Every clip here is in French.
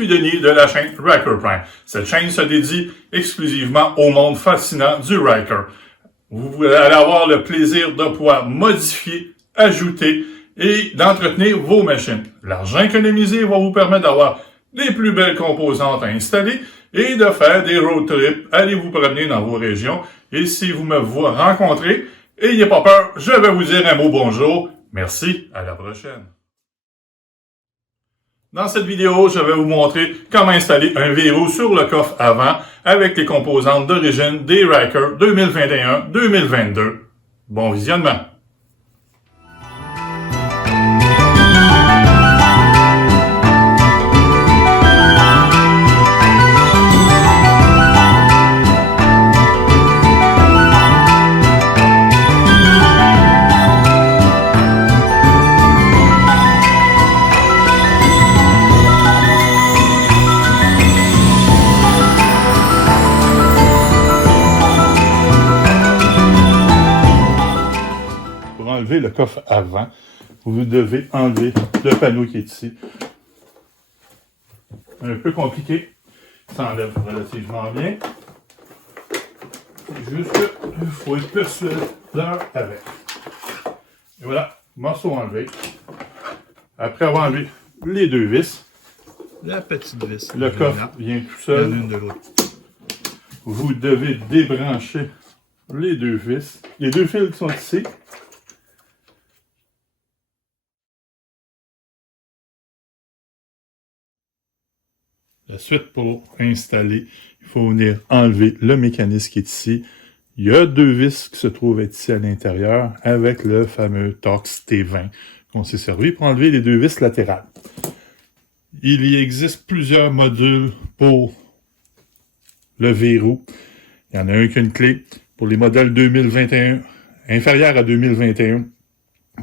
suis Denis de la chaîne Ryker Prime. Cette chaîne se dédie exclusivement au monde fascinant du Ryker. Vous allez avoir le plaisir de pouvoir modifier, ajouter et d'entretenir vos machines. L'argent économisé va vous permettre d'avoir les plus belles composantes à installer et de faire des road trips. Allez vous promener dans vos régions. Et si vous me rencontrez, ayez pas peur, je vais vous dire un mot bonjour. Merci, à la prochaine. Dans cette vidéo, je vais vous montrer comment installer un verrou sur le coffre avant avec les composantes d'origine des Ryker 2021-2022. Bon visionnement! Pour enlever le coffre avant, vous devez enlever le panneau qui est ici. Un peu compliqué, ça enlève relativement bien. Juste qu'il faut être persuadeur avec. Et voilà, morceau enlevé. Après avoir enlevé les deux vis, la petite vis. Le coffre vient tout seul. L'une de l'autre. Vous devez débrancher les deux vis. Les deux fils qui sont ici. La suite, pour installer, il faut venir enlever le mécanisme qui est ici. Il y a deux vis qui se trouvent être ici à l'intérieur avec le fameux Torx T20 qu'on s'est servi pour enlever les deux vis latérales. Il y existe plusieurs modules pour le verrou. Il y en a un qui a une clé. Pour les modèles 2021, inférieurs à 2021,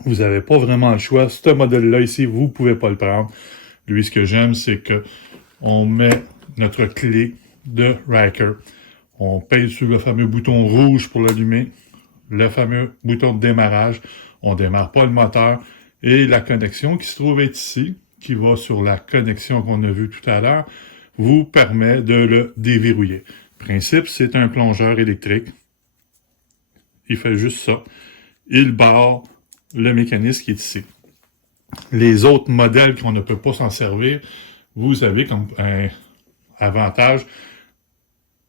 vous n'avez pas vraiment le choix. Ce modèle-là ici, vous ne pouvez pas le prendre. Lui, ce que j'aime, c'est que on met notre clé de Ryker. On pèse sur le fameux bouton rouge pour l'allumer, le fameux bouton de démarrage. On ne démarre pas le moteur. Et la connexion qui se trouve être ici, qui va sur la connexion qu'on a vue tout à l'heure, vous permet de le déverrouiller. Le principe, c'est un plongeur électrique. Il fait juste ça. Il barre le mécanisme qui est ici. Les autres modèles qu'on ne peut pas s'en servir, vous avez comme un avantage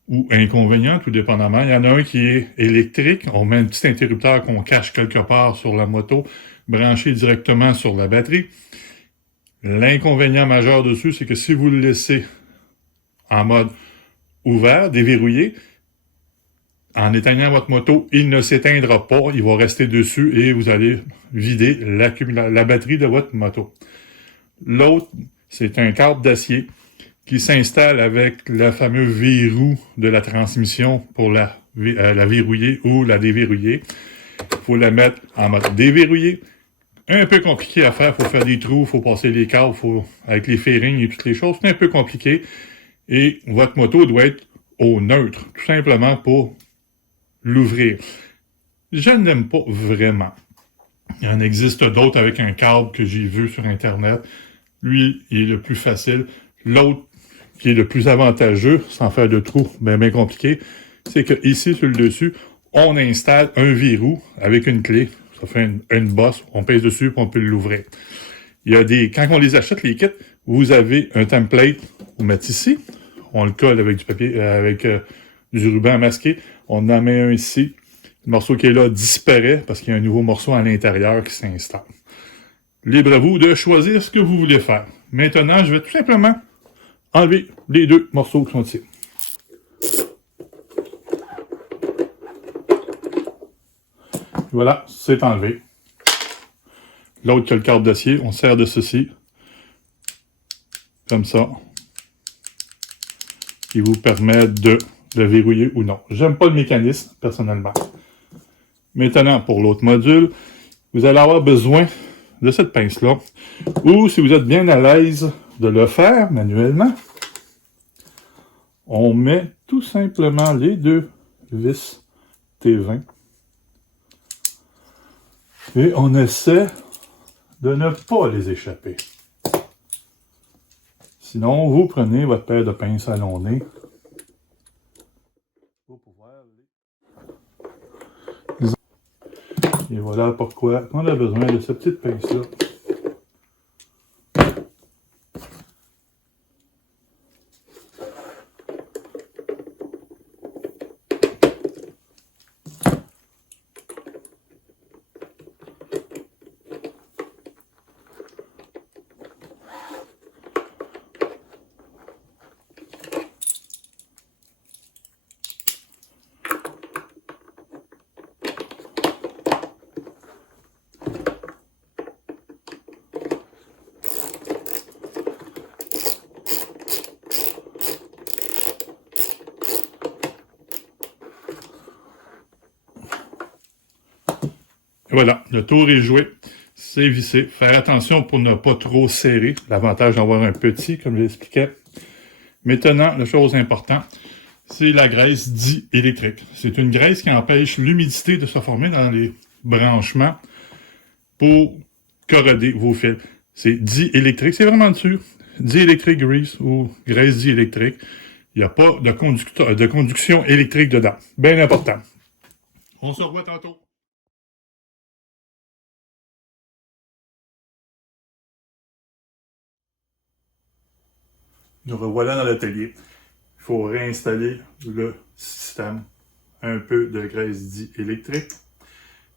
ou inconvénient, tout dépendamment. Il y en a un qui est électrique. On met un petit interrupteur qu'on cache quelque part sur la moto, branché directement sur la batterie. L'inconvénient majeur dessus, c'est que si vous le laissez en mode ouvert, déverrouillé, en éteignant votre moto, il ne s'éteindra pas, il va rester dessus et vous allez vider la batterie de votre moto. L'autre, c'est un câble d'acier qui s'installe avec le fameux verrou de la transmission pour la verrouiller ou la déverrouiller. Il faut la mettre en mode déverrouillé. Un peu compliqué à faire, il faut faire des trous, il faut passer les câbles, avec les fairings et toutes les choses, c'est un peu compliqué. Et votre moto doit être au neutre, tout simplement pour l'ouvrir. Je ne l'aime pas vraiment. Il en existe d'autres avec un câble que j'ai vu sur Internet. Lui, il est le plus facile. L'autre, qui est le plus avantageux, sans faire de trous, bien compliqué, c'est que ici, sur le dessus, on installe un verrou avec une clé. Ça fait une bosse, on pèse dessus et on peut l'ouvrir. Il y a quand on les achète, les kits, vous avez un template, vous mettez ici, on le colle avec du papier, avec du ruban masqué, on en met un ici, le morceau qui est là disparaît parce qu'il y a un nouveau morceau à l'intérieur qui s'installe. Libre à vous de choisir ce que vous voulez faire. Maintenant, je vais tout simplement enlever les deux morceaux qui sont ici. Voilà, c'est enlevé. L'autre qui a le câble d'acier, on sert de ceci. Comme ça. Qui vous permet de le verrouiller ou non. J'aime pas le mécanisme, personnellement. Maintenant, pour l'autre module, vous allez avoir besoin de cette pince-là. Ou, si vous êtes bien à l'aise de le faire manuellement, on met tout simplement les deux vis T20. Et on essaie de ne pas les échapper. Sinon, vous prenez votre paire de pinces allongées pour pouvoir les... Et voilà pourquoi on a besoin de cette petite pince-là. Et voilà, le tour est joué. C'est vissé. Faire attention pour ne pas trop serrer. L'avantage d'avoir un petit, comme je l'expliquais. Maintenant, la chose importante, c'est la graisse diélectrique. C'est une graisse qui empêche l'humidité de se former dans les branchements pour corroder vos fils. C'est diélectrique, c'est vraiment dessus. Diélectric grease ou graisse diélectrique. Il n'y a pas de conduction électrique dedans. Bien important. On se revoit tantôt. Nous revoilà dans l'atelier. Il faut réinstaller le système. Un peu de graisse diélectrique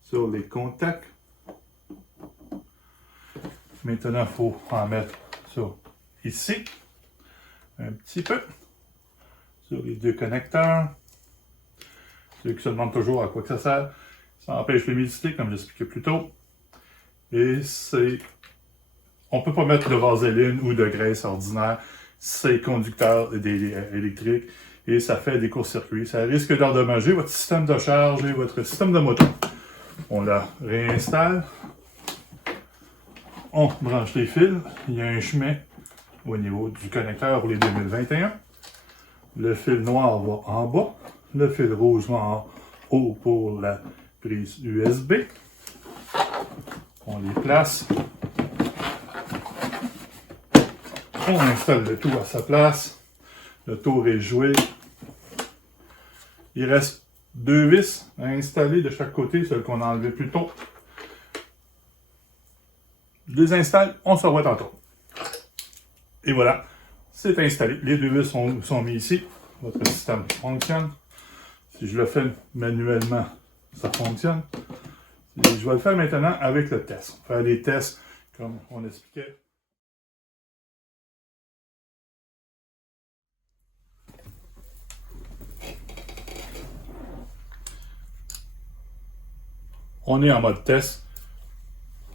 sur les contacts. Maintenant, il faut en mettre sur ici. Un petit peu. Sur les deux connecteurs. Ceux qui se demandent toujours à quoi que ça sert. Ça empêche l'humidité, comme j'expliquais plus tôt. Et c'est... On ne peut pas mettre de vaseline ou de graisse ordinaire. C'est conducteur électrique et ça fait des courts-circuits. Ça risque d'endommager votre système de charge et votre système de moto. On la réinstalle. On branche les fils. Il y a un chemin au niveau du connecteur pour les 2021. Le fil noir va en bas. Le fil rouge va en haut pour la prise USB. On les place. On installe le tout à sa place. Le tour est joué. Il reste 2 vis à installer de chaque côté, celles qu'on a enlevées plus tôt. Je les installe, on se revoit tantôt. Et voilà, c'est installé. Les 2 vis sont mis ici. Votre système fonctionne. Si je le fais manuellement, ça fonctionne. Et je vais le faire maintenant avec le test. On va faire des tests comme on expliquait. On est en mode test.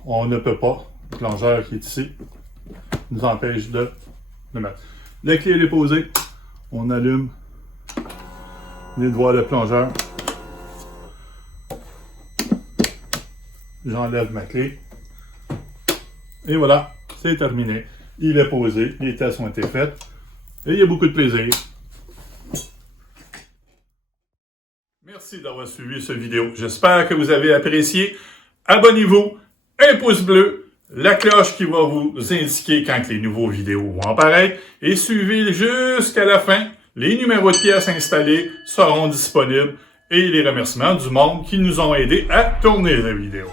On ne peut pas. Le plongeur qui est ici nous empêche de le mettre. La clé est posée. On allume. Venez de voir le plongeur. J'enlève ma clé. Et voilà, c'est terminé. Il est posé. Les tests ont été faits. Et il y a beaucoup de plaisir. Merci d'avoir suivi cette vidéo. J'espère que vous avez apprécié. Abonnez-vous, un pouce bleu, la cloche qui va vous indiquer quand les nouveaux vidéos vont apparaître et suivez jusqu'à la fin. Les numéros de pièces installés seront disponibles et les remerciements du monde qui nous ont aidés à tourner la vidéo.